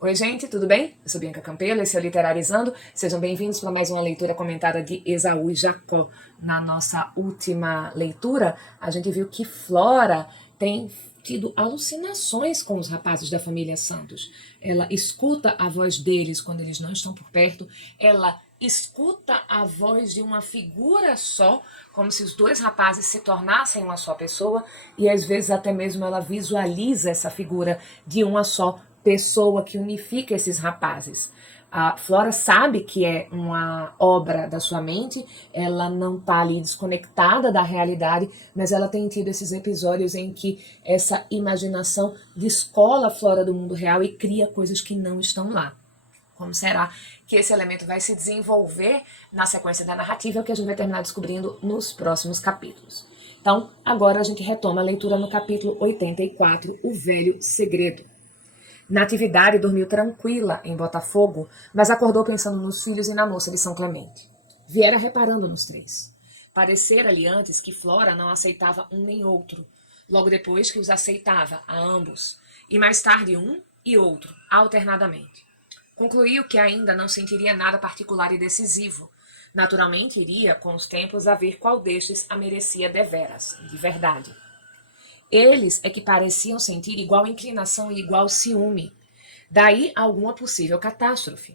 Oi, gente, tudo bem? Eu sou Bianca Campelo, esse é o Literalizando. Sejam bem-vindos para mais uma leitura comentada de Esaú e Jacó. Na nossa última leitura, a gente viu que Flora tem tido alucinações com os rapazes da família Santos. Ela escuta a voz deles quando eles não estão por perto, ela escuta a voz de uma figura só, como se os dois rapazes se tornassem uma só pessoa, e às vezes até mesmo ela visualiza essa figura de uma só pessoa que unifica esses rapazes. A Flora sabe que é uma obra da sua mente, ela não está ali desconectada da realidade, mas ela tem tido esses episódios em que essa imaginação descola a Flora do mundo real e cria coisas que não estão lá. Como será que esse elemento vai se desenvolver na sequência da narrativa, é o que a gente vai terminar descobrindo nos próximos capítulos. Então, agora a gente retoma a leitura no capítulo 84, O Velho Segredo. Natividade dormiu tranquila em Botafogo, mas acordou pensando nos filhos e na moça de São Clemente. Viera reparando nos três. Parecera-lhe antes que Flora não aceitava um nem outro, logo depois que os aceitava a ambos, e mais tarde um e outro, alternadamente. Concluiu que ainda não sentiria nada particular e decisivo. Naturalmente iria, com os tempos, a ver qual destes a merecia deveras, de verdade. Eles é que pareciam sentir igual inclinação e igual ciúme. Daí alguma possível catástrofe.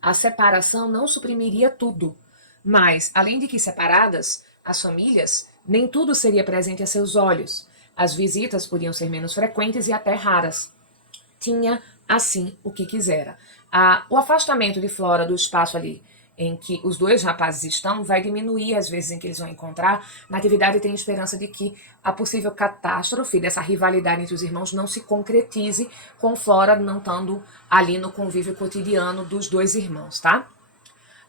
A separação não suprimiria tudo, mas, além de que separadas, as famílias, nem tudo seria presente a seus olhos. As visitas podiam ser menos frequentes e até raras. Tinha, assim, o que quisera. O afastamento de Flora do espaço ali em que os dois rapazes estão vai diminuir as vezes em que eles vão encontrar. Natividade tem esperança de que a possível catástrofe dessa rivalidade entre os irmãos não se concretize com Flora não estando ali no convívio cotidiano dos dois irmãos, tá?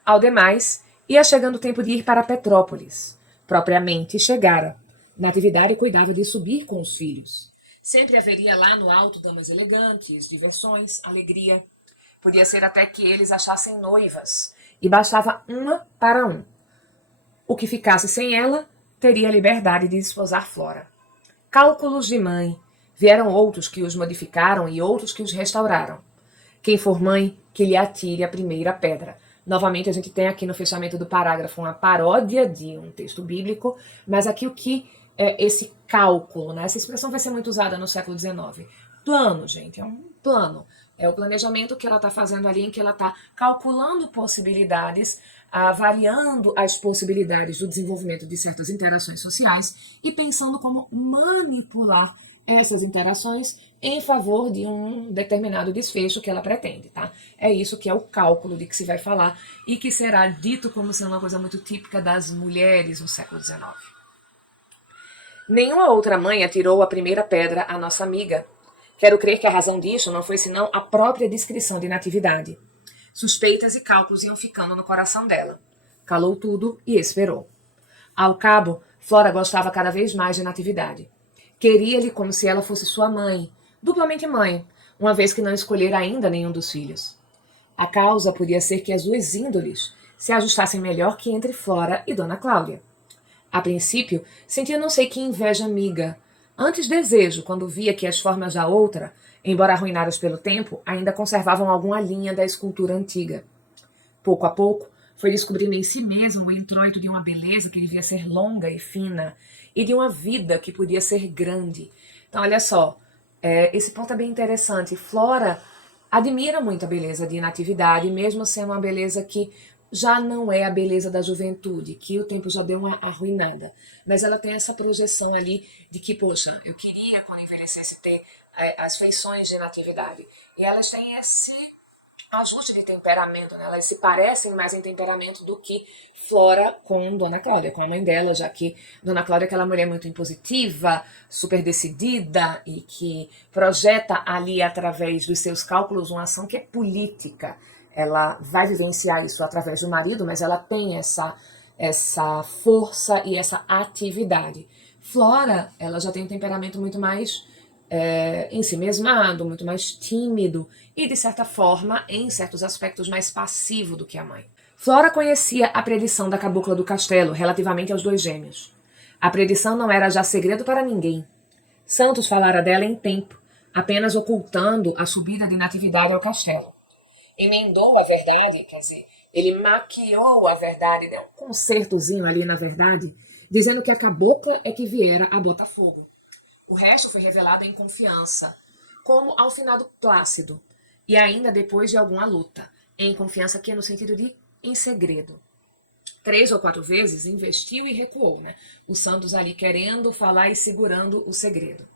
Ao demais, ia chegando o tempo de ir para Petrópolis. Propriamente chegara. Natividade cuidava de subir com os filhos. Sempre haveria lá no alto damas elegantes, diversões, alegria. Podia ser até que eles achassem noivas, e bastava uma para um. O que ficasse sem ela teria a liberdade de desposar Flora. Cálculos de mãe. Vieram outros que os modificaram e outros que os restauraram. Quem for mãe, que lhe atire a primeira pedra. Novamente, a gente tem aqui no fechamento do parágrafo uma paródia de um texto bíblico, mas aqui o que é esse cálculo, né? Essa expressão vai ser muito usada no século XIX. Plano, gente, é um plano. É o planejamento que ela está fazendo ali, em que ela está calculando possibilidades, avaliando as possibilidades do desenvolvimento de certas interações sociais e pensando como manipular essas interações em favor de um determinado desfecho que ela pretende, tá? É isso que é o cálculo de que se vai falar e que será dito como sendo uma coisa muito típica das mulheres no século XIX. Nenhuma outra mãe atirou a primeira pedra à nossa amiga. Quero crer que a razão disso não foi senão a própria descrição de Natividade. Suspeitas e cálculos iam ficando no coração dela. Calou tudo e esperou. Ao cabo, Flora gostava cada vez mais de Natividade. Queria-lhe como se ela fosse sua mãe, duplamente mãe, uma vez que não escolhera ainda nenhum dos filhos. A causa podia ser que as duas índoles se ajustassem melhor que entre Flora e Dona Cláudia. A princípio, sentia não sei que inveja amiga, antes desejo, quando via que as formas da outra, embora arruinadas pelo tempo, ainda conservavam alguma linha da escultura antiga. Pouco a pouco, foi descobrindo em si mesmo o introito de uma beleza que devia ser longa e fina, e de uma vida que podia ser grande. Então, olha só, esse ponto é bem interessante. Flora admira muito a beleza de Natividade, mesmo sendo uma beleza que já não é a beleza da juventude, que o tempo já deu uma arruinada. Mas ela tem essa projeção ali de que, poxa, eu queria, quando envelhecesse, ter as feições de Natividade. E elas têm esse ajuste de temperamento, né? Elas se parecem mais em temperamento do que Flora com Dona Cláudia, com a mãe dela, já que Dona Cláudia é aquela mulher muito impositiva, super decidida e que projeta ali através dos seus cálculos uma ação que é política. Ela vai vivenciar isso através do marido, mas ela tem essa força e essa atividade. Flora, ela já tem um temperamento muito mais ensimesmado, muito mais tímido e, de certa forma, em certos aspectos, mais passivo do que a mãe. Flora conhecia a predição da cabocla do castelo relativamente aos dois gêmeos. A predição não era já segredo para ninguém. Santos falara dela em tempo, apenas ocultando a subida de Natividade ao castelo. Emendou a verdade, quer dizer, ele maquiou a verdade, deu um concertozinho ali na verdade, dizendo que a cabocla é que viera a Botafogo. O resto foi revelado em confiança, como ao finado Plácido, e ainda depois de alguma luta, em confiança aqui no sentido de em segredo. 3 ou 4 vezes investiu e recuou, né? O Santos ali querendo falar e segurando o segredo.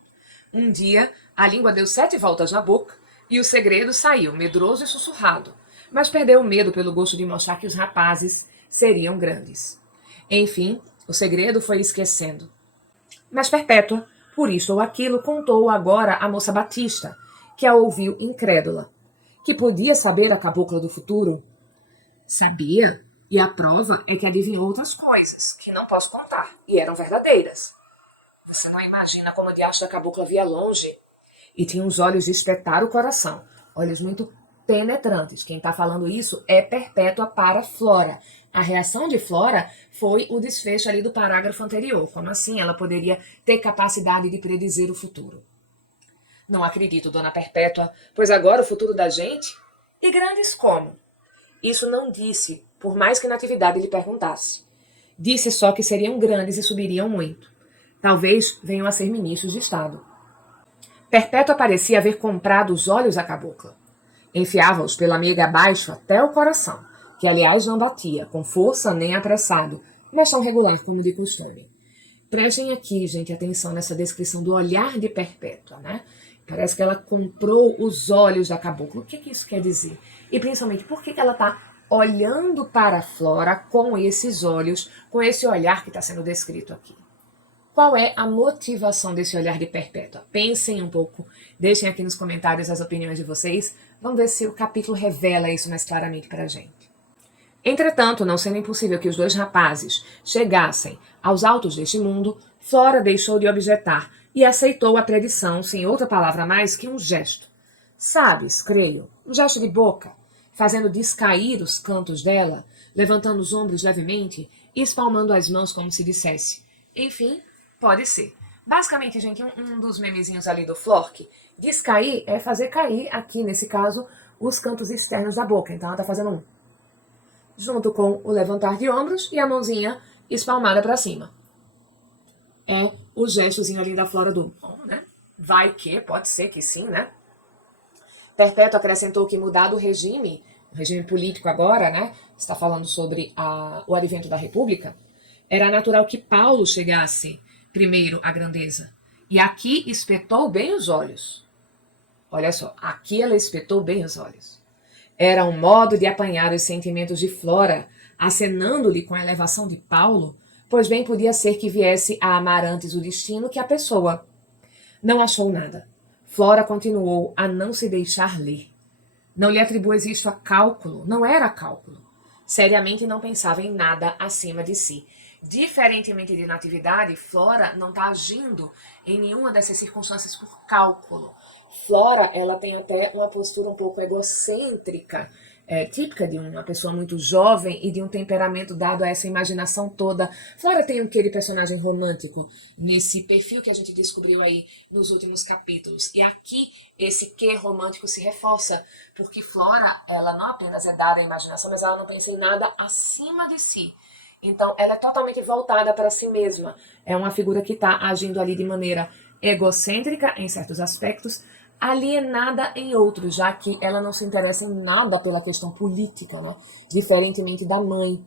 Um dia, a língua deu 7 voltas na boca e o segredo saiu, medroso e sussurrado, mas perdeu o medo pelo gosto de mostrar que os rapazes seriam grandes. Enfim, o segredo foi esquecendo. Mas Perpétua, por isto ou aquilo, contou agora à moça Batista, que a ouviu incrédula. Que podia saber a cabocla do futuro? Sabia, e a prova é que adivinhou outras coisas, que não posso contar, e eram verdadeiras. Você não imagina como o diacho da cabocla via longe. E tinha uns olhos de espetar o coração, olhos muito penetrantes. Quem está falando isso é Perpétua para Flora. A reação de Flora foi o desfecho ali do parágrafo anterior. Como assim ela poderia ter capacidade de predizer o futuro? Não acredito, dona Perpétua, pois agora o futuro da gente? E grandes como? Isso não disse, por mais que Natividade lhe perguntasse. Disse só que seriam grandes e subiriam muito. Talvez venham a ser ministros de Estado. Perpétua parecia haver comprado os olhos à cabocla. Enfiava-os pela meiga abaixo até o coração, que aliás não batia, com força nem apressado, mas tão regular como de costume. Prestem aqui, gente, atenção nessa descrição do olhar de Perpétua, né? Parece que ela comprou os olhos da cabocla. O que isso quer dizer? E principalmente, por que ela está olhando para a Flora com esses olhos, com esse olhar que está sendo descrito aqui? Qual é a motivação desse olhar de Perpétua? Pensem um pouco, deixem aqui nos comentários as opiniões de vocês. Vamos ver se o capítulo revela isso mais claramente para a gente. Entretanto, não sendo impossível que os 2 rapazes chegassem aos altos deste mundo, Flora deixou de objetar e aceitou a predição sem outra palavra mais que um gesto. Sabes, creio, um gesto de boca, fazendo descair os cantos dela, levantando os ombros levemente e espalmando as mãos como se dissesse: enfim, pode ser. Basicamente, gente, um dos memezinhos ali do Flork, descair é fazer cair, aqui nesse caso, os cantos externos da boca. Então ela tá fazendo um, junto com o levantar de ombros e a mãozinha espalmada para cima. É o gestozinho ali da Flora do bom, né? Vai que, pode ser que sim, né? Perpétua acrescentou que mudado o regime político agora, né? Está falando sobre o advento da República, era natural que Paulo chegasse primeiro à grandeza. E aqui espetou bem os olhos. Olha só, aqui ela espetou bem os olhos. Era um modo de apanhar os sentimentos de Flora, acenando-lhe com a elevação de Paulo, pois bem podia ser que viesse a amar antes o destino que a pessoa. Não achou nada. Flora continuou a não se deixar ler. Não lhe atribuas isto a cálculo, não era cálculo. Seriamente não pensava em nada acima de si. Diferentemente de Natividade, Flora não está agindo em nenhuma dessas circunstâncias por cálculo. Flora, ela tem até uma postura um pouco egocêntrica, típica de uma pessoa muito jovem e de um temperamento dado a essa imaginação toda. Flora tem um quê de personagem romântico nesse perfil que a gente descobriu aí nos últimos capítulos. E aqui esse quê romântico se reforça, porque Flora, ela não apenas é dada à imaginação, mas ela não pensa em nada acima de si. Então, ela é totalmente voltada para si mesma. É uma figura que está agindo ali de maneira egocêntrica em certos aspectos, alienada em outros, já que ela não se interessa em nada pela questão política, né? Diferentemente da mãe.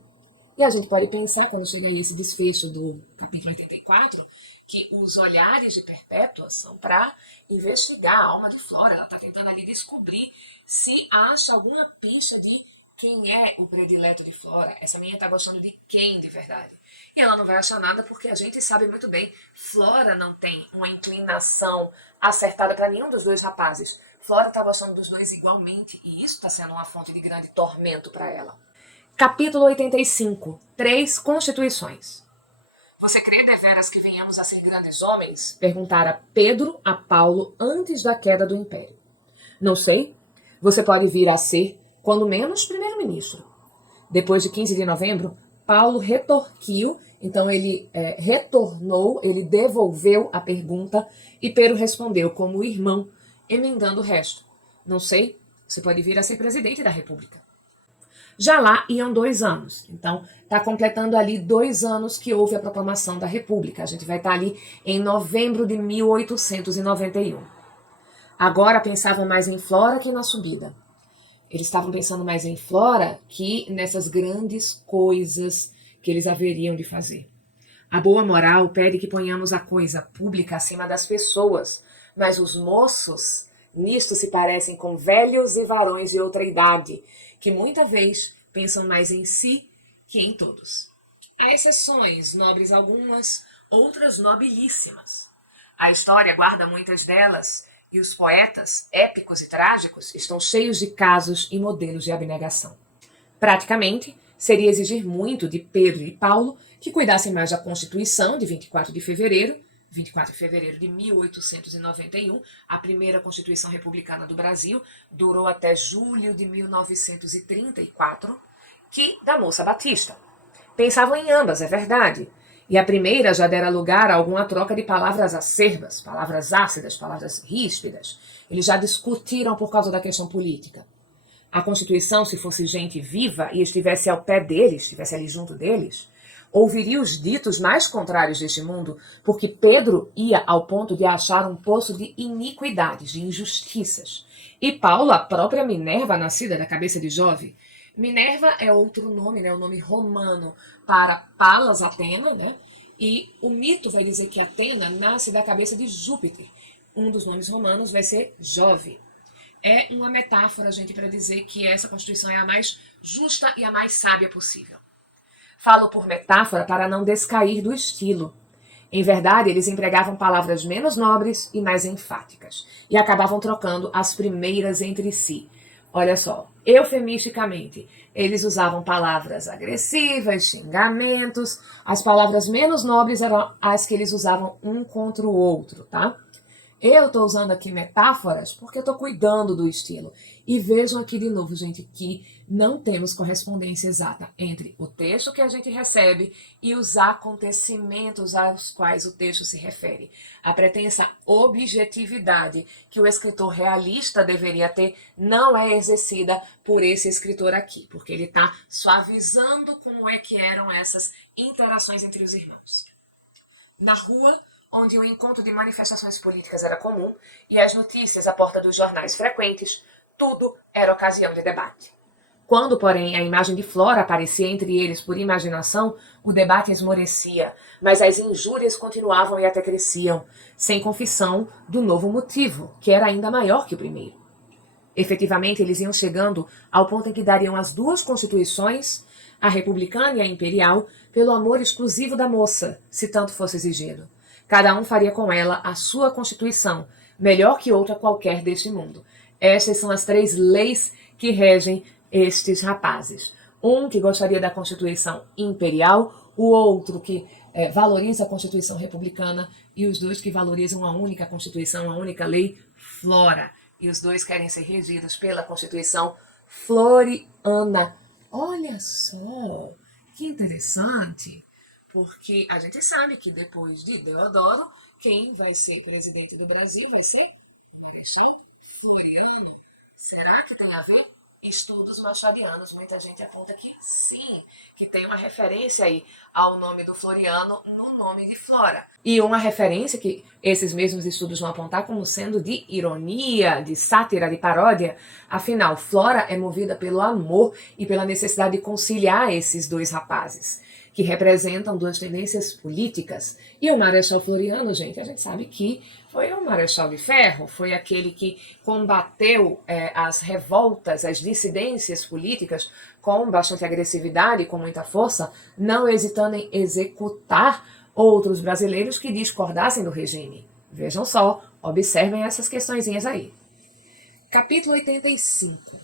E a gente pode pensar, quando chega aí esse desfecho do capítulo 84, que os olhares de Perpétua são para investigar a alma de Flora. Ela está tentando ali descobrir se acha alguma pista de quem é o predileto de Flora. Essa menina está gostando de quem de verdade? E ela não vai achar nada porque a gente sabe muito bem, Flora não tem uma inclinação acertada para nenhum dos 2 rapazes. Flora está gostando dos 2 igualmente e isso está sendo uma fonte de grande tormento para ela. Capítulo 85. 3 Constituições. Você crê deveras que venhamos a ser grandes homens? Perguntara Pedro a Paulo antes da queda do Império. Não sei. Você pode vir a ser, quando menos, primeiro-ministro. Depois de 15 de novembro, Paulo retorquiu, então ele retornou, ele devolveu a pergunta e Pedro respondeu como irmão, emendando o resto. Não sei, você pode vir a ser presidente da República. Já lá iam 2 anos. Então, está completando ali 2 anos que houve a proclamação da República. A gente vai estar ali em novembro de 1891. Agora pensavam mais em Flora que na subida. Eles estavam pensando mais em Flora que nessas grandes coisas que eles haveriam de fazer. A boa moral pede que ponhamos a coisa pública acima das pessoas, mas os moços nisto se parecem com velhos e varões de outra idade, que muita vez pensam mais em si que em todos. Há exceções, nobres algumas, outras nobilíssimas. A história guarda muitas delas, e os poetas, épicos e trágicos, estão cheios de casos e modelos de abnegação. Praticamente, seria exigir muito de Pedro e Paulo que cuidassem mais da Constituição de 24 de fevereiro de 1891, a primeira Constituição Republicana do Brasil, durou até julho de 1934, que da moça Batista. Pensavam em ambas, é verdade, e a primeira já dera lugar a alguma troca de palavras acerbas, palavras ácidas, palavras ríspidas. Eles já discutiram por causa da questão política. A Constituição, se fosse gente viva e estivesse ao pé deles, estivesse ali junto deles, ouviria os ditos mais contrários deste mundo, porque Pedro ia ao ponto de achar um poço de iniquidades, de injustiças. E Paulo, a própria Minerva, nascida da cabeça de Jove. Minerva é outro nome, né, o nome romano para Palas Atena, né? E o mito vai dizer que Atena nasce da cabeça de Júpiter. Um dos nomes romanos vai ser Jove. É uma metáfora, gente, para dizer que essa Constituição é a mais justa e a mais sábia possível. Falo por metáfora para não descair do estilo. Em verdade, eles empregavam palavras menos nobres e mais enfáticas, e acabavam trocando as primeiras entre si. Olha só, eufemisticamente, eles usavam palavras agressivas, xingamentos, as palavras menos nobres eram as que eles usavam um contra o outro, tá? Eu estou usando aqui metáforas porque eu estou cuidando do estilo. E vejam aqui de novo, gente, que não temos correspondência exata entre o texto que a gente recebe e os acontecimentos aos quais o texto se refere. A pretensa objetividade que o escritor realista deveria ter não é exercida por esse escritor aqui, porque ele está suavizando como é que eram essas interações entre os irmãos. Na rua, onde o encontro de manifestações políticas era comum e as notícias à porta dos jornais frequentes, tudo era ocasião de debate. Quando, porém, a imagem de Flora aparecia entre eles por imaginação, o debate esmorecia, mas as injúrias continuavam e até cresciam, sem confissão do novo motivo, que era ainda maior que o primeiro. Efetivamente, eles iam chegando ao ponto em que dariam as duas constituições, a republicana e a imperial, pelo amor exclusivo da moça, se tanto fosse exigido. Cada um faria com ela a sua constituição, melhor que outra qualquer deste mundo. Estas são as 3 leis que regem estes rapazes. Um que gostaria da Constituição imperial, o outro que valoriza a Constituição republicana e os 2 que valorizam a única Constituição, a única lei, Flora. E os 2 querem ser regidos pela Constituição Floriana. Olha só, que interessante! Porque a gente sabe que depois de Deodoro, quem vai ser presidente do Brasil vai ser o Marechal Floriano. Será que tem a ver? Estudos machadianos, muita gente aponta que sim, que tem uma referência aí ao nome do Floriano no nome de Flora. E uma referência que esses mesmos estudos vão apontar como sendo de ironia, de sátira, de paródia. Afinal, Flora é movida pelo amor e pela necessidade de conciliar esses 2 rapazes, que representam 2 tendências políticas. E o Marechal Floriano, gente, a gente sabe que foi um marechal de ferro, foi aquele que combateu as revoltas, as dissidências políticas com bastante agressividade, com muita força, não hesitando em executar outros brasileiros que discordassem do regime. Vejam só, observem essas questõezinhas aí. Capítulo 85.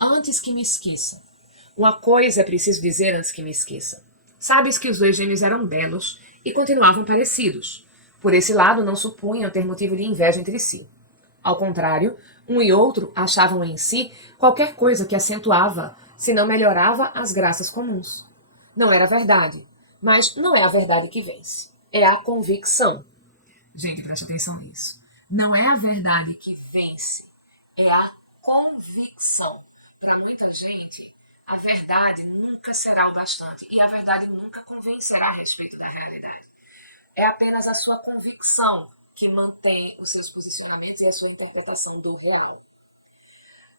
Antes que me esqueça. Uma coisa é preciso dizer antes que me esqueça. Sabes que os 2 gêmeos eram belos e continuavam parecidos. Por esse lado, não supunham ter motivo de inveja entre si. Ao contrário, um e outro achavam em si qualquer coisa que acentuava, se não melhorava, as graças comuns. Não era verdade, mas não é a verdade que vence. É a convicção. Gente, preste atenção nisso. Não é a verdade que vence, é a convicção. Para muita gente, a verdade nunca será o bastante e a verdade nunca convencerá a respeito da realidade. É apenas a sua convicção que mantém os seus posicionamentos e a sua interpretação do real.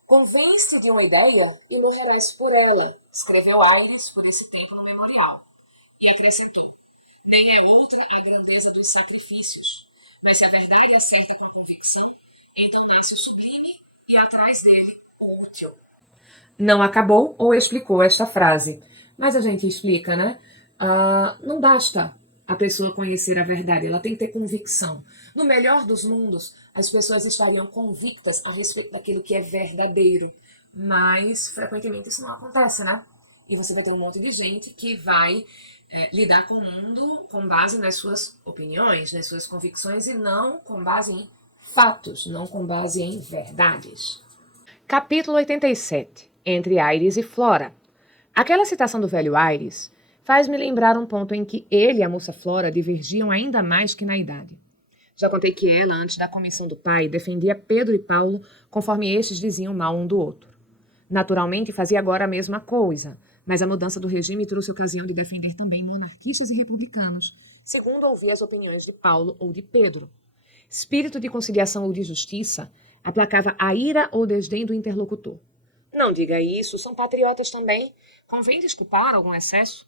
Convence-te de uma ideia e morrerás por ela, escreveu Aires por esse tempo no memorial. E acrescentou: nem é outra a grandeza dos sacrifícios, mas se a verdade é certa com convicção, então nasce o sublime e atrás dele o útil. Não acabou ou explicou esta frase, mas a gente explica, né? Não basta a pessoa conhecer a verdade, ela tem que ter convicção. No melhor dos mundos, as pessoas estariam convictas a respeito daquilo que é verdadeiro, mas frequentemente isso não acontece, né? E você vai ter um monte de gente que vai lidar com o mundo com base nas suas opiniões, nas suas convicções e não com base em fatos, não com base em verdades. Capítulo 87. Entre Aires e Flora. Aquela citação do velho Aires faz-me lembrar um ponto em que ele e a moça Flora divergiam ainda mais que na idade. Já contei que ela, antes da comissão do pai, defendia Pedro e Paulo conforme estes diziam mal um do outro. Naturalmente, fazia agora a mesma coisa, mas a mudança do regime trouxe ocasião de defender também monarquistas e republicanos, segundo ouvia as opiniões de Paulo ou de Pedro. Espírito de conciliação ou de justiça aplacava a ira ou desdém do interlocutor. Não diga isso, são patriotas também. Convém desculpar algum excesso?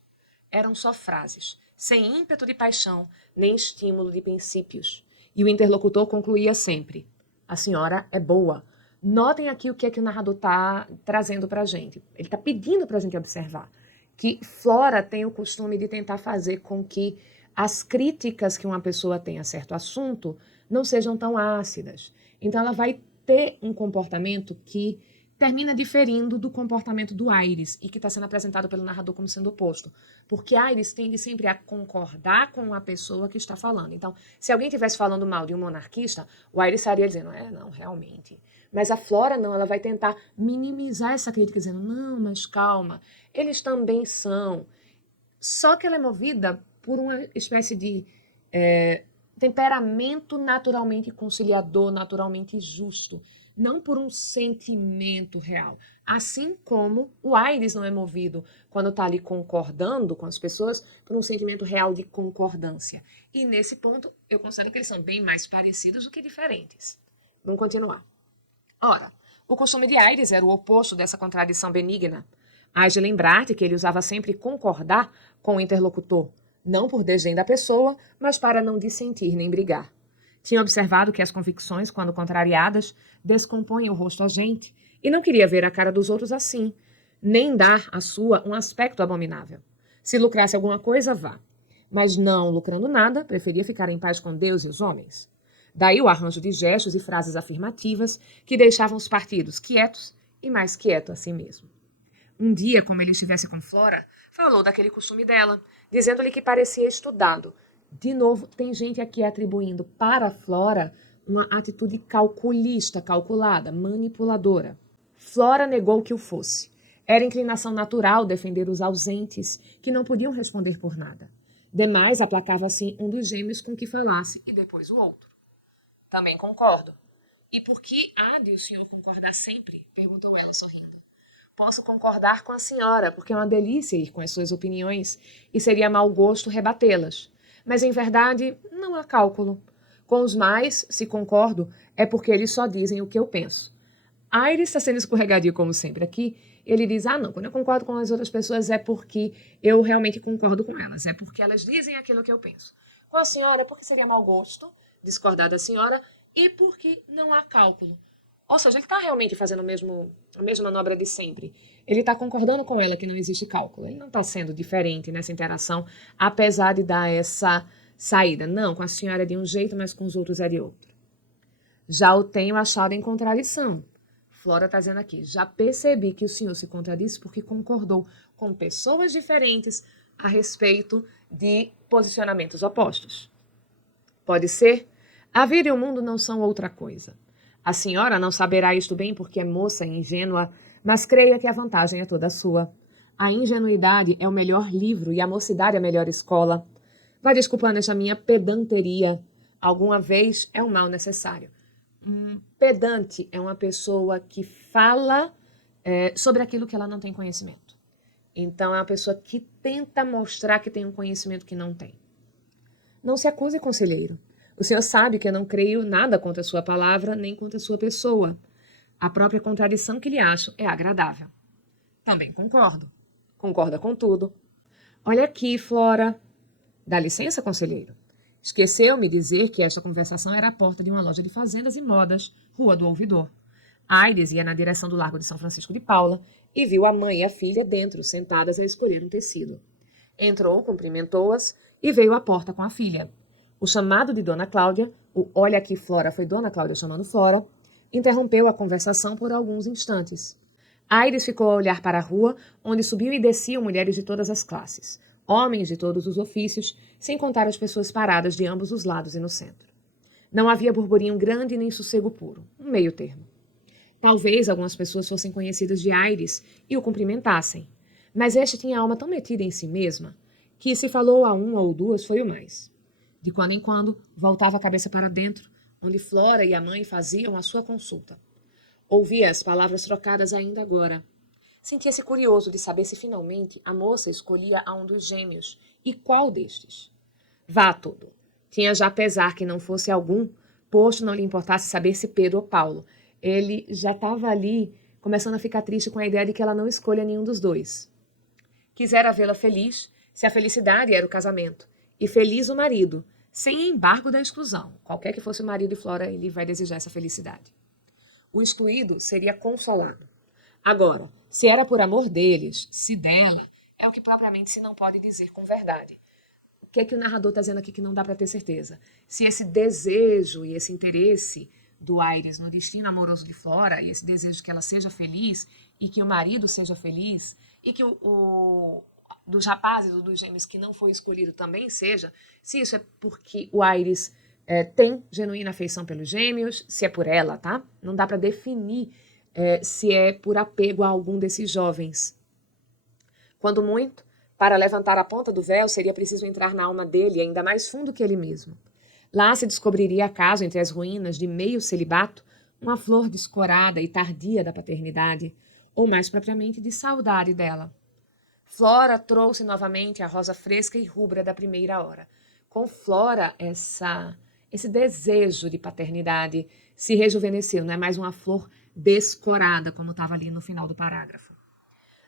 Eram só frases, sem ímpeto de paixão, nem estímulo de princípios. E o interlocutor concluía sempre: a senhora é boa. Notem aqui o que é que o narrador está trazendo para a gente. Ele está pedindo para a gente observar que Flora tem o costume de tentar fazer com que as críticas que uma pessoa tem a certo assunto não sejam tão ácidas. Então ela vai ter um comportamento que termina diferindo do comportamento do Aires e que está sendo apresentado pelo narrador como sendo oposto. Porque Aires tende sempre a concordar com a pessoa que está falando. Então, se alguém estivesse falando mal de um monarquista, o Aires estaria dizendo: não, realmente. Mas a Flora não, ela vai tentar minimizar essa crítica, dizendo: não, mas calma, eles também são. Só que ela é movida por uma espécie de temperamento naturalmente conciliador, naturalmente justo, não por um sentimento real. Assim como o Aires não é movido, quando está ali concordando com as pessoas, por um sentimento real de concordância. E nesse ponto, eu considero que eles são bem mais parecidos do que diferentes. Vamos continuar. Ora, o costume de Aires era o oposto dessa contradição benigna. Hás de lembrar-te que ele usava sempre concordar com o interlocutor, não por desdém da pessoa, mas para não dissentir nem brigar. Tinha observado que as convicções, quando contrariadas, descompõem o rosto a gente, e não queria ver a cara dos outros assim, nem dar à sua um aspecto abominável. Se lucrasse alguma coisa, vá. Mas não lucrando nada, preferia ficar em paz com Deus e os homens. Daí o arranjo de gestos e frases afirmativas que deixavam os partidos quietos e mais quieto a si mesmo. Um dia, como ele estivesse com Flora, falou daquele costume dela, dizendo-lhe que parecia estudado. De novo, tem gente aqui atribuindo para Flora uma atitude calculista, calculada, manipuladora. Flora negou que o fosse. Era inclinação natural defender os ausentes, que não podiam responder por nada. Demais, aplacava assim um dos gêmeos com que falasse, e depois o outro. Também concordo. E por que há de o senhor concordar sempre? Perguntou ela, sorrindo. Posso concordar com a senhora, porque é uma delícia ir com as suas opiniões, e seria mau gosto rebatê-las. Mas, em verdade, não há cálculo. Com os mais, se concordo, é porque eles só dizem o que eu penso. Aires está sendo escorregadio, como sempre, aqui. Ele diz, não, quando eu concordo com as outras pessoas é porque eu realmente concordo com elas. É porque elas dizem aquilo que eu penso. Com a senhora, é porque seria mau gosto discordar da senhora e porque não há cálculo. Ou seja, ele está realmente fazendo a mesma manobra de sempre. Ele está concordando com ela que não existe cálculo. Ele não está sendo diferente nessa interação, apesar de dar essa saída. Não, com a senhora é de um jeito, mas com os outros é de outro. Já o tenho achado em contradição. Flora está dizendo aqui, já percebi que o senhor se contradisse porque concordou com pessoas diferentes a respeito de posicionamentos opostos. Pode ser? A vida e o mundo não são outra coisa. A senhora não saberá isto bem porque é moça e ingênua, mas creia que a vantagem é toda sua. A ingenuidade é o melhor livro e a mocidade a melhor escola. Vai desculpando esta minha pedanteria, Alguma vez é um mal necessário. Pedante é uma pessoa que fala sobre aquilo que ela não tem conhecimento. Então, é uma pessoa que tenta mostrar que tem um conhecimento que não tem. Não se acuse, conselheiro. O senhor sabe que eu não creio nada contra a sua palavra, nem contra a sua pessoa. A própria contradição que lhe acho é agradável. Também concordo. Concorda com tudo. Olha aqui, Flora. Dá licença, conselheiro. Esqueceu-me dizer que esta conversação era à porta de uma loja de fazendas e modas, Rua do Ouvidor. Aires ia na direção do Largo de São Francisco de Paula e viu a mãe e a filha dentro, sentadas a escolher um tecido. Entrou, cumprimentou-as e veio à porta com a filha. O chamado de Dona Cláudia, o olha aqui, Flora, foi Dona Cláudia chamando Flora, interrompeu a conversação por alguns instantes. Aires ficou a olhar para a rua, onde subiam e desciam mulheres de todas as classes, homens de todos os ofícios, sem contar as pessoas paradas de ambos os lados e no centro. Não havia burburinho grande nem sossego puro, um meio termo. Talvez algumas pessoas fossem conhecidas de Aires e o cumprimentassem, mas este tinha a alma tão metida em si mesma que, se falou a uma ou duas, foi o mais. De quando em quando, voltava a cabeça para dentro, onde Flora e a mãe faziam a sua consulta. Ouvia as palavras trocadas ainda agora. Sentia-se curioso de saber se finalmente a moça escolhia a um dos gêmeos e qual destes. Vá tudo. Tinha já pesar que não fosse algum, posto não lhe importasse saber se Pedro ou Paulo. Ele já estava ali, começando a ficar triste com a ideia de que ela não escolha nenhum dos dois. Quisera vê-la feliz, se a felicidade era o casamento, e feliz o marido, sem embargo da exclusão. Qualquer que fosse o marido de Flora, ele vai desejar essa felicidade. O excluído seria consolado. Agora, se era por amor deles, se dela, é o que propriamente se não pode dizer com verdade. O que é que o narrador está dizendo aqui que não dá para ter certeza? Se esse desejo e esse interesse do Aires no destino amoroso de Flora, e esse desejo que ela seja feliz, e que o marido seja feliz, e que dos rapazes ou dos gêmeos que não foi escolhido também seja, se isso é porque o Aires tem genuína afeição pelos gêmeos, se é por ela, tá? Não dá para definir se é por apego a algum desses jovens. Quando muito, para levantar a ponta do véu, seria preciso entrar na alma dele, ainda mais fundo que ele mesmo. Lá se descobriria acaso, entre as ruínas de meio celibato, uma flor descorada e tardia da paternidade, ou mais propriamente de saudade dela. Flora trouxe novamente a rosa fresca e rubra da primeira hora. Com Flora, esse desejo de paternidade se rejuvenesceu, não é mais uma flor descorada, como estava ali no final do parágrafo.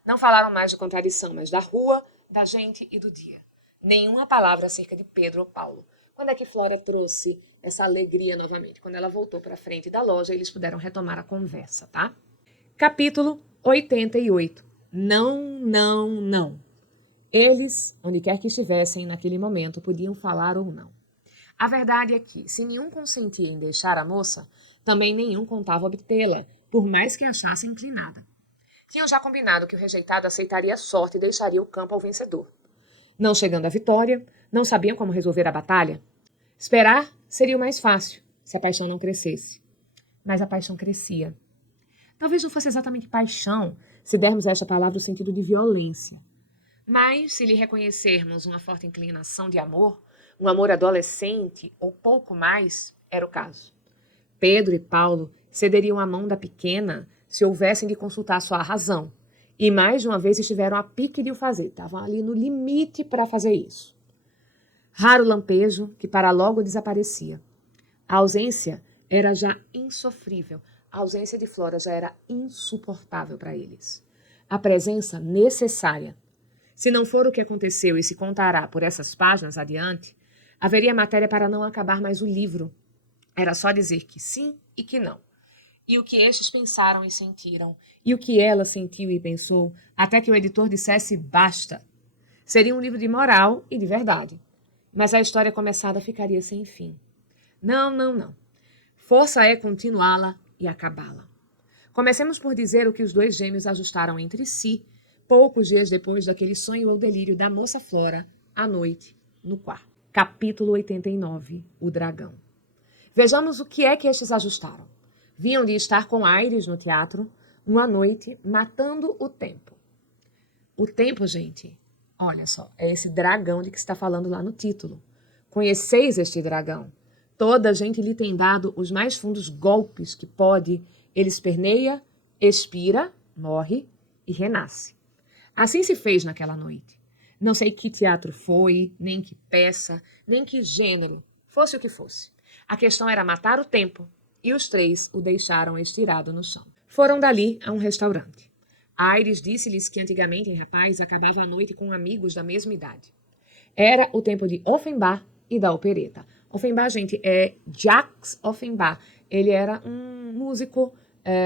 Não falaram mais de contradição, mas da rua, da gente e do dia. Nenhuma palavra acerca de Pedro ou Paulo. Quando é que Flora trouxe essa alegria novamente? Quando ela voltou para a frente da loja, eles puderam retomar a conversa, tá? Capítulo 88. Não, não, não. Eles, onde quer que estivessem naquele momento, podiam falar ou não. A verdade é que, se nenhum consentia em deixar a moça, também nenhum contava obtê-la, por mais que achasse inclinada. Tinham já combinado que o rejeitado aceitaria a sorte e deixaria o campo ao vencedor. Não chegando à vitória, não sabiam como resolver a batalha. Esperar seria o mais fácil, se a paixão não crescesse. Mas a paixão crescia. Talvez não fosse exatamente paixão, se dermos a esta palavra o sentido de violência. Mas, se lhe reconhecermos uma forte inclinação de amor, um amor adolescente ou pouco mais, era o caso. Pedro e Paulo cederiam a mão da pequena se houvessem de consultar sua razão, e mais de uma vez estiveram a pique de o fazer, estavam ali no limite para fazer isso. Raro lampejo que para logo desaparecia. A ausência era já insofrível, a ausência de Flora já era insuportável para eles. A presença necessária. Se não for o que aconteceu e se contará por essas páginas adiante, haveria matéria para não acabar mais o livro. Era só dizer que sim e que não. E o que estes pensaram e sentiram, e o que ela sentiu e pensou, até que o editor dissesse basta. Seria um livro de moral e de verdade. Mas a história começada ficaria sem fim. Não, não, não. Força é continuá-la e acabá-la. Comecemos por dizer o que os dois gêmeos ajustaram entre si, poucos dias depois daquele sonho ou delírio da moça Flora, à noite, no quarto. Capítulo 89. O Dragão. Vejamos o que é que estes ajustaram. Vinham de estar com Aires no teatro, uma noite, matando o tempo. O tempo, gente, olha só, é esse dragão de que está falando lá no título. Conheceis este dragão? toda a gente lhe tem dado os mais fundos golpes que pode. Ele esperneia, expira, morre e renasce. Assim se fez naquela noite. Não sei que teatro foi, nem que peça, nem que gênero, fosse o que fosse. A questão era matar o tempo, e os três o deixaram estirado no chão. Foram dali a um restaurante. Aires disse-lhes que antigamente em Rapaz acabava a noite com amigos da mesma idade. Era o tempo de Offenbach e da opereta. Offenbach, gente, é Jacques Offenbach. Ele era um músico,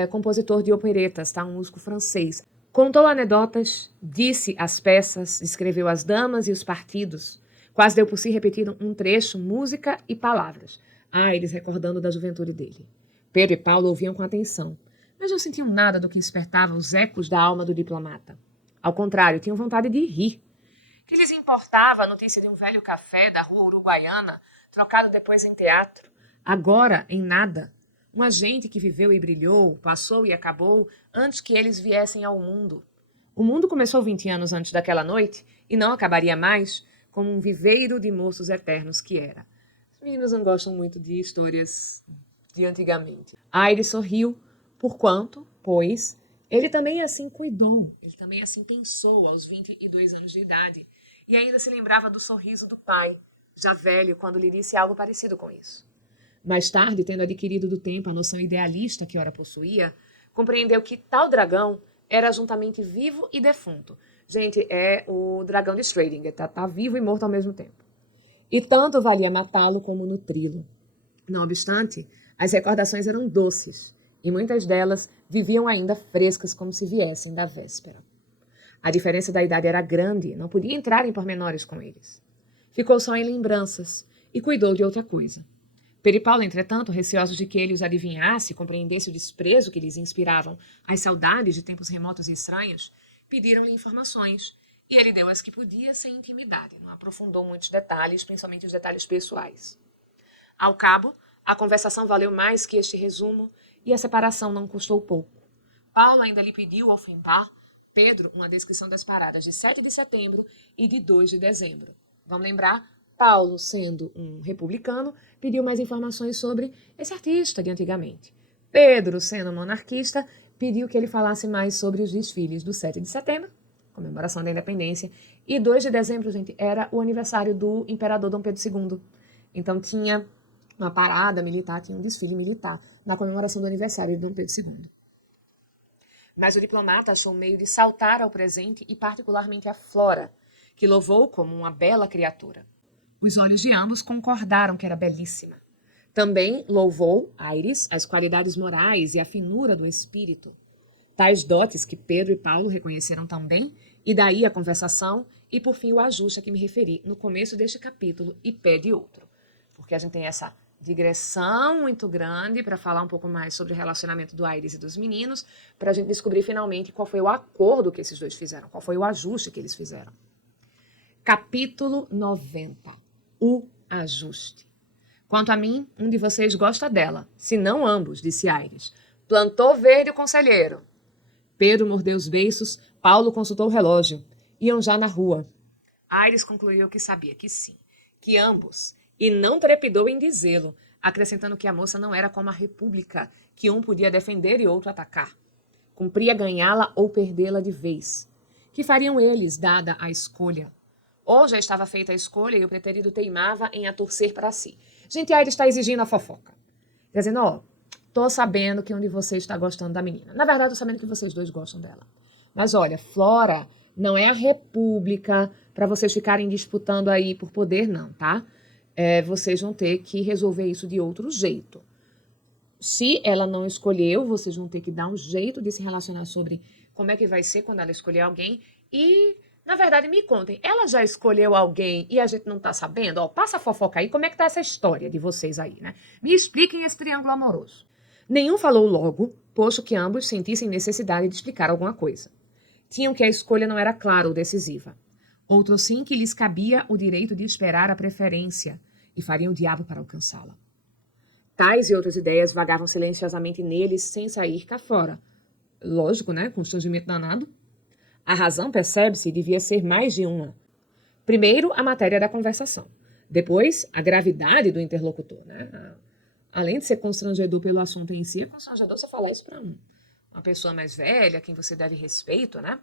compositor de operetas, tá? Um músico francês. Contou anedotas, disse as peças, escreveu as damas e os partidos. Quase deu por si repetir um trecho, música e palavras. Aires recordando da juventude dele. Pedro e Paulo ouviam com atenção, mas não sentiam nada do que despertava os ecos da alma do diplomata. Ao contrário, tinham vontade de rir. Que lhes importava a notícia de um velho café da rua Uruguaiana, trocado depois em teatro? Agora, em nada. Um agente que viveu e brilhou, passou e acabou, antes que eles viessem ao mundo. O mundo começou 20 anos antes daquela noite e não acabaria mais, como um viveiro de moços eternos que era. Os meninos não gostam muito de histórias de antigamente. Aires sorriu, porquanto, pois, ele também assim cuidou, ele também assim pensou aos 22 anos de idade, e ainda se lembrava do sorriso do pai, já velho, quando lhe disse algo parecido com isso. Mais tarde, tendo adquirido do tempo a noção idealista que ora possuía, compreendeu que tal dragão era juntamente vivo e defunto. Gente, é o dragão de Schrödinger, tá vivo e morto ao mesmo tempo. E tanto valia matá-lo como nutri-lo. Não obstante, as recordações eram doces, e muitas delas viviam ainda frescas como se viessem da véspera. A diferença da idade era grande, não podia entrar em pormenores com eles. Ficou só em lembranças e cuidou de outra coisa. Pedro e Paulo, entretanto, receosos de que ele os adivinhasse e compreendesse o desprezo que lhes inspiravam as saudades de tempos remotos e estranhos, pediram-lhe informações, e ele deu as que podia sem intimidade, não aprofundou muitos detalhes, principalmente os detalhes pessoais. Ao cabo, a conversação valeu mais que este resumo, e a separação não custou pouco. Paulo ainda lhe pediu ao Offenbach, Pedro, uma descrição das paradas de 7 de setembro e de 2 de dezembro. Vamos lembrar, Paulo, sendo um republicano, pediu mais informações sobre esse artista de antigamente. Pedro, sendo monarquista, pediu que ele falasse mais sobre os desfiles do 7 de setembro, comemoração da independência, e 2 de dezembro, gente, era o aniversário do imperador Dom Pedro II. Então tinha uma parada militar, tinha um desfile militar na comemoração do aniversário de Dom Pedro II. Mas o diplomata achou um meio de saltar ao presente e particularmente a Flora, que louvou como uma bela criatura. Os olhos de ambos concordaram que era belíssima. Também louvou Aires as qualidades morais e a finura do espírito, tais dotes que Pedro e Paulo reconheceram também, e daí a conversação e, por fim, o ajuste a que me referi no começo deste capítulo e pede outro. Porque a gente tem essa digressão muito grande para falar um pouco mais sobre o relacionamento do Aires e dos meninos, para a gente descobrir finalmente qual foi o acordo que esses dois fizeram, qual foi o ajuste que eles fizeram. Capítulo 90. O ajuste. Quanto a mim, um de vocês gosta dela, se não ambos, disse Aires. Plantou verde o conselheiro. Pedro mordeu os beiços, Paulo consultou o relógio. Iam já na rua. Aires concluiu que sabia que sim, que ambos, e não trepidou em dizê-lo, acrescentando que a moça não era como a república, que um podia defender e outro atacar. Cumpria ganhá-la ou perdê-la de vez. Que fariam eles, dada a escolha? Ou já estava feita a escolha e o preterido teimava em a torcer para si. Gente, Aires está exigindo a fofoca. Dizendo, ó, tô sabendo que um de vocês está gostando da menina. Na verdade, tô sabendo que vocês dois gostam dela. Mas olha, Flora não é a república para vocês ficarem disputando aí por poder, não, tá? Vocês vão ter que resolver isso de outro jeito. Se ela não escolheu, vocês vão ter que dar um jeito de se relacionar sobre como é que vai ser quando ela escolher alguém. E, na verdade, me contem, ela já escolheu alguém e a gente não tá sabendo? Ó, passa a fofoca aí, como é que tá essa história de vocês aí, né? Me expliquem esse triângulo amoroso. Nenhum falou logo, posto que ambos sentissem necessidade de explicar alguma coisa. Tinham que a escolha não era clara ou decisiva. Outro sim que lhes cabia o direito de esperar a preferência e fariam o diabo para alcançá-la. Tais e outras ideias vagavam silenciosamente neles sem sair cá fora. Lógico, né? Constrangimento danado. A razão, percebe-se, devia ser mais de uma. Primeiro, a matéria da conversação. Depois, a gravidade do interlocutor, né? Além de ser constrangedor pelo assunto em si, é constrangedor você falar isso para uma pessoa mais velha, a quem você deve respeito, né?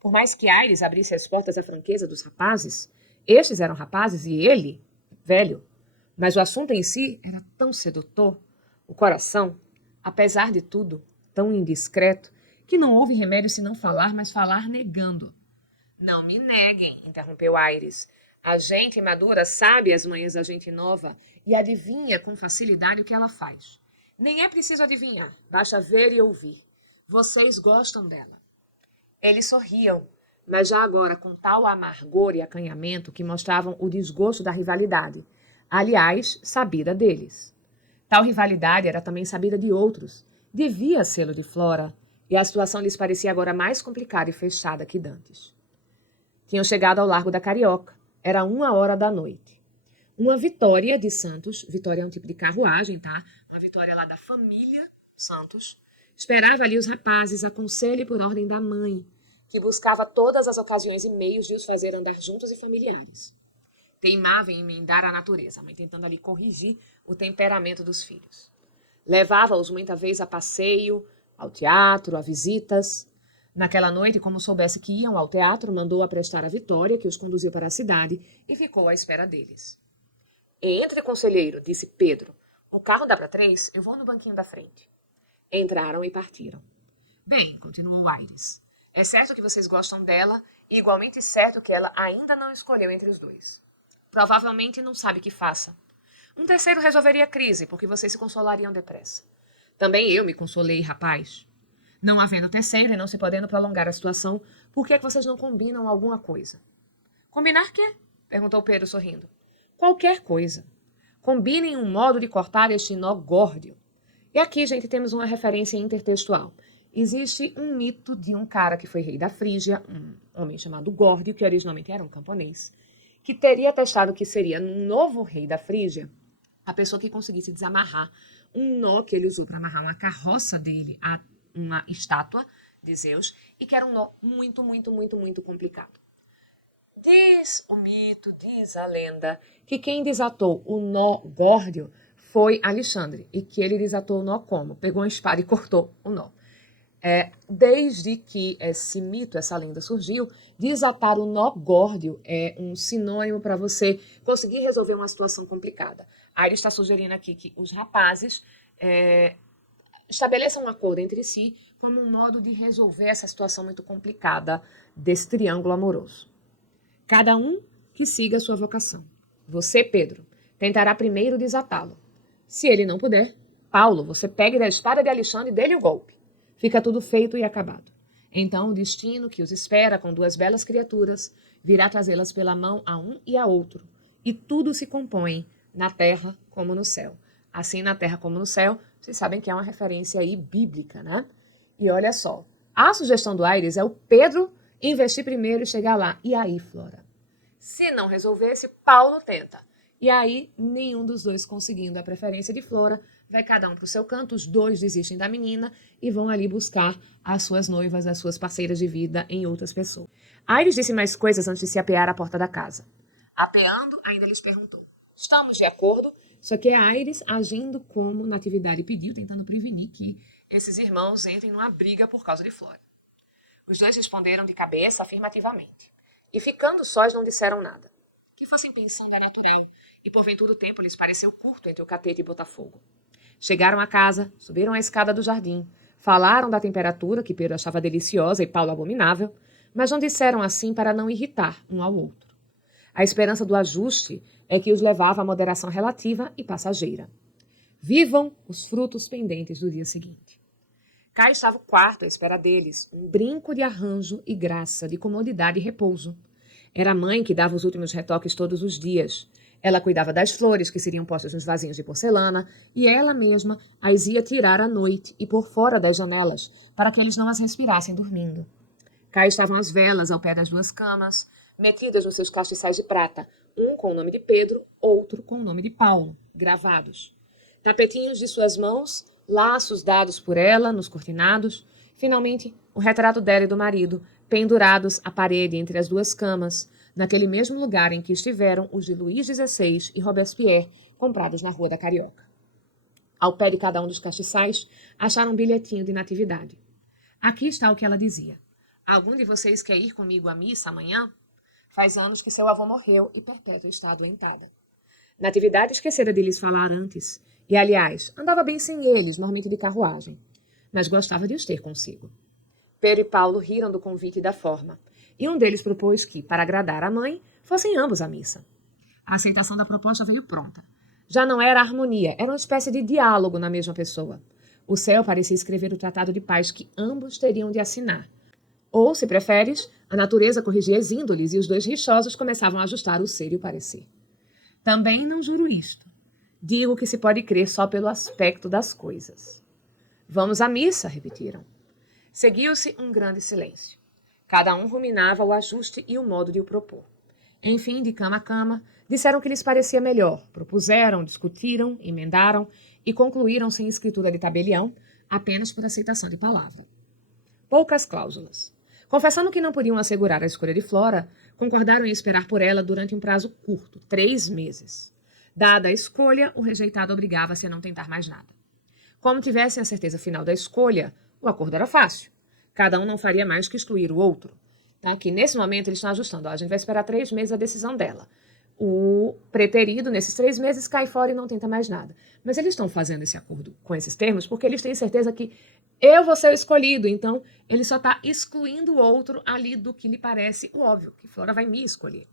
Por mais que Aires abrisse as portas à franqueza dos rapazes, estes eram rapazes e ele, velho. Mas o assunto em si era tão sedutor, o coração, apesar de tudo, tão indiscreto, que não houve remédio senão falar, mas falar negando. Não me neguem, interrompeu Aires. A gente madura sabe as manhas da gente nova e adivinha com facilidade o que ela faz. Nem é preciso adivinhar, basta ver e ouvir. Vocês gostam dela. Eles sorriam, mas já agora com tal amargor e acanhamento que mostravam o desgosto da rivalidade, aliás, sabida deles. Tal rivalidade era também sabida de outros, devia sê-lo de Flora, e a situação lhes parecia agora mais complicada e fechada que dantes. Tinham chegado ao Largo da Carioca, era 1h da noite. Uma Vitória de Santos, Vitória é um tipo de carruagem, tá? Uma Vitória lá da família Santos, esperava ali os rapazes a conselho e por ordem da mãe, que buscava todas as ocasiões e meios de os fazer andar juntos e familiares. Teimava em emendar a natureza, a mãe tentando ali corrigir o temperamento dos filhos. Levava-os muita vez a passeio, ao teatro, a visitas. Naquela noite, como soubesse que iam ao teatro, mandou aprestar a Vitória, que os conduziu para a cidade, e ficou à espera deles. Entre, conselheiro, disse Pedro. O carro dá para 3, eu vou no banquinho da frente. Entraram e partiram. Bem, continuou Aires, é certo que vocês gostam dela e igualmente certo que ela ainda não escolheu entre os dois. Provavelmente não sabe o que faça. Um terceiro resolveria a crise, porque vocês se consolariam depressa. Também eu me consolei, rapaz. Não havendo terceiro e não se podendo prolongar a situação, por que vocês não combinam alguma coisa? Combinar quê? Perguntou Pedro sorrindo. Qualquer coisa. Combinem um modo de cortar este nó górdio. E aqui, gente, temos uma referência intertextual. Existe um mito de um cara que foi rei da Frígia, um homem chamado Górdio, que originalmente era um camponês, que teria testado que seria um novo rei da Frígia a pessoa que conseguisse desamarrar um nó que ele usou para amarrar uma carroça dele a uma estátua de Zeus, e que era um nó muito, muito, muito, muito complicado. Diz o mito, diz a lenda, que quem desatou o nó górdio foi Alexandre, e que ele desatou o nó como? Pegou uma espada e cortou o nó. Desde que esse mito, essa lenda surgiu, desatar o nó górdio é um sinônimo para você conseguir resolver uma situação complicada. Aí ele está sugerindo aqui que os rapazes estabeleçam um acordo entre si como um modo de resolver essa situação muito complicada desse triângulo amoroso. Cada um que siga a sua vocação. Você, Pedro, tentará primeiro desatá-lo. Se ele não puder, Paulo, você pegue da espada de Alexandre e dê-lhe o golpe. Fica tudo feito e acabado. Então o destino que os espera com duas belas criaturas virá trazê-las pela mão a um e a outro. E tudo se compõe, na terra como no céu. Assim, na terra como no céu, vocês sabem que é uma referência aí bíblica, né? E olha só, a sugestão do Aires é o Pedro investir primeiro e chegar lá. E aí, Flora? Se não resolvesse, Paulo tenta. E aí, nenhum dos dois conseguindo a preferência de Flora, vai cada um para o seu canto, os dois desistem da menina e vão ali buscar as suas noivas, as suas parceiras de vida em outras pessoas. Aires disse mais coisas antes de se apear à porta da casa. Apeando, ainda lhes perguntou. Estamos de acordo? Só que é Aires agindo como Natividade pediu, tentando prevenir que esses irmãos entrem numa briga por causa de Flora. Os dois responderam de cabeça afirmativamente. E ficando sós não disseram nada. Que fossem pensando é natural, e porventura o tempo lhes pareceu curto entre o Catete e Botafogo. Chegaram à casa, subiram a escada do jardim, falaram da temperatura, que Pedro achava deliciosa e Paulo abominável, mas não disseram assim para não irritar um ao outro. A esperança do ajuste é que os levava à moderação relativa e passageira. Vivam os frutos pendentes do dia seguinte. Cá estava o quarto à espera deles, um brinco de arranjo e graça, de comodidade e repouso. Era a mãe que dava os últimos retoques todos os dias. Ela cuidava das flores que seriam postas nos vasinhos de porcelana e ela mesma as ia tirar à noite e por fora das janelas, para que eles não as respirassem dormindo. Cá estavam as velas ao pé das duas camas, metidas nos seus castiçais de prata, um com o nome de Pedro, outro com o nome de Paulo, gravados. Tapetinhos de suas mãos, laços dados por ela nos cortinados, finalmente o retrato dela e do marido, pendurados à parede entre as duas camas, naquele mesmo lugar em que estiveram os de Luís XVI e Robespierre, comprados na Rua da Carioca. Ao pé de cada um dos castiçais, acharam um bilhetinho de natividade. Aqui está o que ela dizia. Algum de vocês quer ir comigo à missa amanhã? Faz anos que seu avô morreu e Perpétua está adoentada. Natividade esquecera de lhes falar antes. E, aliás, andava bem sem eles, normalmente de carruagem. Mas gostava de os ter consigo. Pedro e Paulo riram do convite e da forma. E um deles propôs que, para agradar a mãe, fossem ambos à missa. A aceitação da proposta veio pronta. Já não era harmonia, era uma espécie de diálogo na mesma pessoa. O céu parecia escrever o tratado de paz que ambos teriam de assinar. Ou, se preferes, a natureza corrigia as índoles e os dois rixosos começavam a ajustar o ser e o parecer. Também não juro isto. Digo que se pode crer só pelo aspecto das coisas. Vamos à missa, repetiram. Seguiu-se um grande silêncio. Cada um ruminava o ajuste e o modo de o propor. Enfim, de cama a cama, disseram que lhes parecia melhor, propuseram, discutiram, emendaram e concluíram sem escritura de tabelião, apenas por aceitação de palavra. Poucas cláusulas. Confessando que não podiam assegurar a escolha de Flora, concordaram em esperar por ela durante um prazo curto, 3 meses. Dada a escolha, o rejeitado obrigava-se a não tentar mais nada. Como tivessem a certeza final da escolha, o acordo era fácil. Cada um não faria mais que excluir o outro. Tá? Que nesse momento eles estão ajustando. A gente vai esperar 3 meses a decisão dela. O preterido, nesses 3 meses, cai fora e não tenta mais nada. Mas eles estão fazendo esse acordo com esses termos porque eles têm certeza que eu vou ser o escolhido. Então, ele só está excluindo o outro ali do que lhe parece o óbvio, que Flora vai me escolher.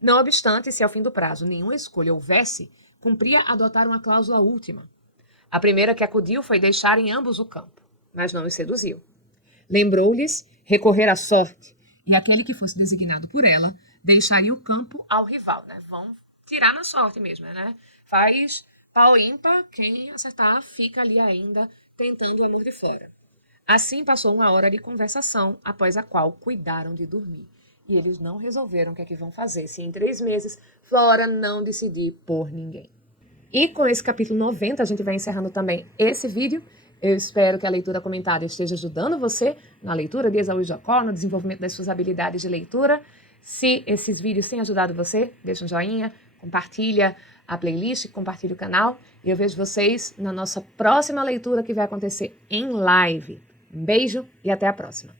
Não obstante, se ao fim do prazo nenhuma escolha houvesse, cumpria adotar uma cláusula última. A primeira que acudiu foi deixarem ambos o campo, mas não os seduziu. Lembrou-lhes recorrer à sorte, e aquele que fosse designado por ela deixaria o campo ao rival, né? Vão tirar na sorte mesmo, né? Faz pau ímpar, quem acertar fica ali ainda tentando o amor de fora. Assim passou uma hora de conversação, após a qual cuidaram de dormir. E eles não resolveram o que é que vão fazer, se em 3 meses Flora não decidir por ninguém. E com esse capítulo 90, a gente vai encerrando também esse vídeo. Eu espero que a leitura comentada esteja ajudando você na leitura de Esaú e Jacó, no desenvolvimento das suas habilidades de leitura. Se esses vídeos têm ajudado você, deixa um joinha, compartilha a playlist, compartilha o canal. E eu vejo vocês na nossa próxima leitura que vai acontecer em live. Um beijo e até a próxima.